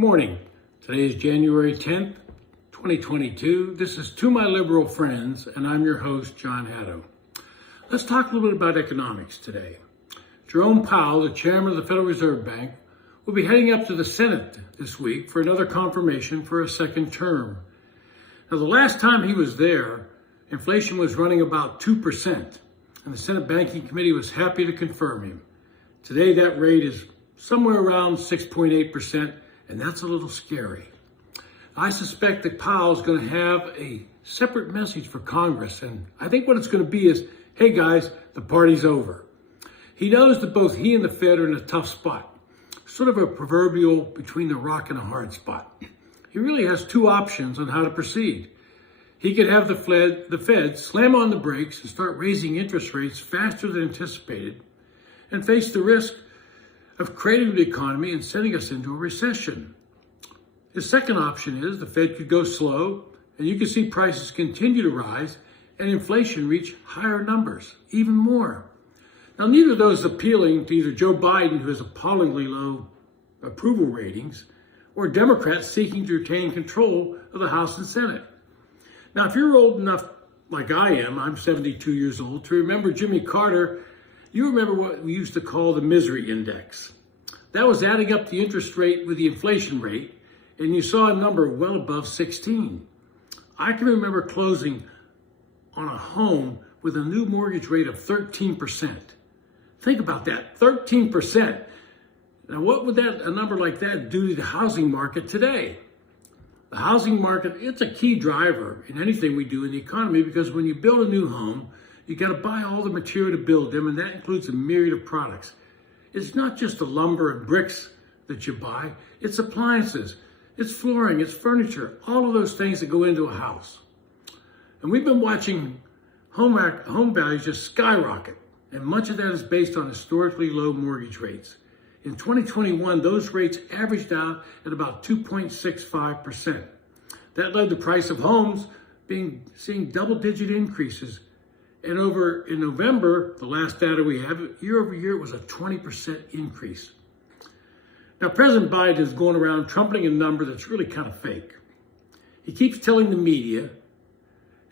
Morning. Today is January 10th, 2022. This is To My Liberal Friends, and I'm your host, John Haddo. Let's talk a little bit about economics today. Jerome Powell, the chairman of the Federal Reserve Bank, will be heading up to the Senate this week for another confirmation for a second term. Now, the last time he was there, inflation was running about 2%, and the Senate Banking Committee was happy to confirm him. Today, that rate is somewhere around 6.8%, and that's a little scary. I suspect that Powell's going to have a separate message for Congress, and I think what it's going to be is, hey guys, the party's over. He knows that both he and the Fed are in a tough spot, sort of a proverbial between the rock and a hard spot. He really has two options on how to proceed. He could have the Fed slam on the brakes and start raising interest rates faster than anticipated and face the risk of creating the economy and sending us into a recession. His second option is the Fed could go slow and you could see prices continue to rise and inflation reach higher numbers, even more. Now, neither of those is appealing to either Joe Biden, who has appallingly low approval ratings, or Democrats seeking to retain control of the House and Senate. Now, if you're old enough, like I am, I'm 72 years old, to remember Jimmy Carter, you remember what we used to call the misery index. That was adding up the interest rate with the inflation rate, and you saw a number well above 16. I can remember closing on a home with a new mortgage rate of 13%. Think about that, 13%. Now, what would a number like that do to the housing market today? The housing market, it's a key driver in anything we do in the economy, because when you build a new home, you got to buy all the material to build them, and that includes a myriad of products. It's not just the lumber and bricks that you buy, it's appliances, it's flooring, it's furniture, all of those things that go into a house. And we've been watching home values just skyrocket, and much of that is based on historically low mortgage rates. In 2021, those rates averaged out at about 2.65%. That led the price of homes seeing double-digit increases. And in November, the last data we have, year over year, it was a 20% increase. Now, President Biden is going around trumpeting a number that's really kind of fake. He keeps telling the media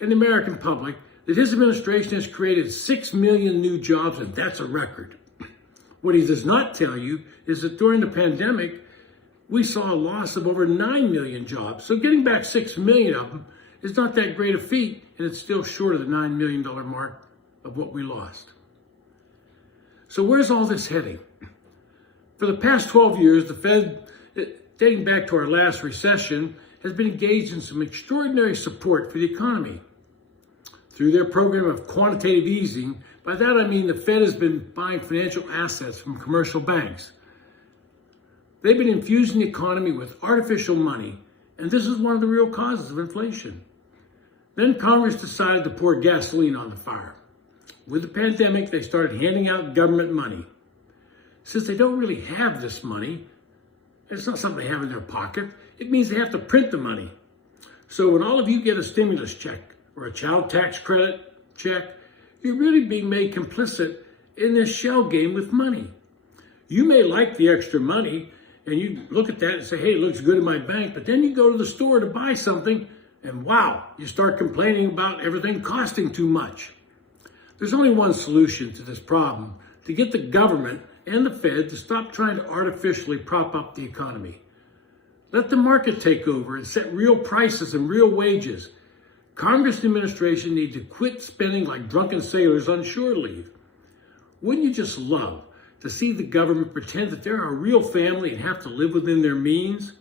and the American public that his administration has created 6 million new jobs, and that's a record. What he does not tell you is that during the pandemic, we saw a loss of over 9 million jobs. So getting back 6 million of them is not that great a feat, and it's still short of the $9 million mark of what we lost. So where's all this heading? For the past 12 years, the Fed, dating back to our last recession, has been engaged in some extraordinary support for the economy. Through their program of quantitative easing, by that I mean the Fed has been buying financial assets from commercial banks. They've been infusing the economy with artificial money, and this is one of the real causes of inflation. Then Congress decided to pour gasoline on the fire. With the pandemic, they started handing out government money. Since they don't really have this money, it's not something they have in their pocket, it means they have to print the money. So when all of you get a stimulus check or a child tax credit check, you're really being made complicit in this shell game with money. You may like the extra money, and you look at that and say, hey, it looks good in my bank, but then you go to the store to buy something, and wow, you start complaining about everything costing too much. There's only one solution to this problem: to get the government and the Fed to stop trying to artificially prop up the economy. Let the market take over and set real prices and real wages. Congress and administration need to quit spending like drunken sailors on shore leave. Wouldn't you just love to see the government pretend that they're a real family and have to live within their means?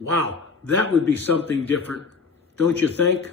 Wow, that would be something different, don't you think?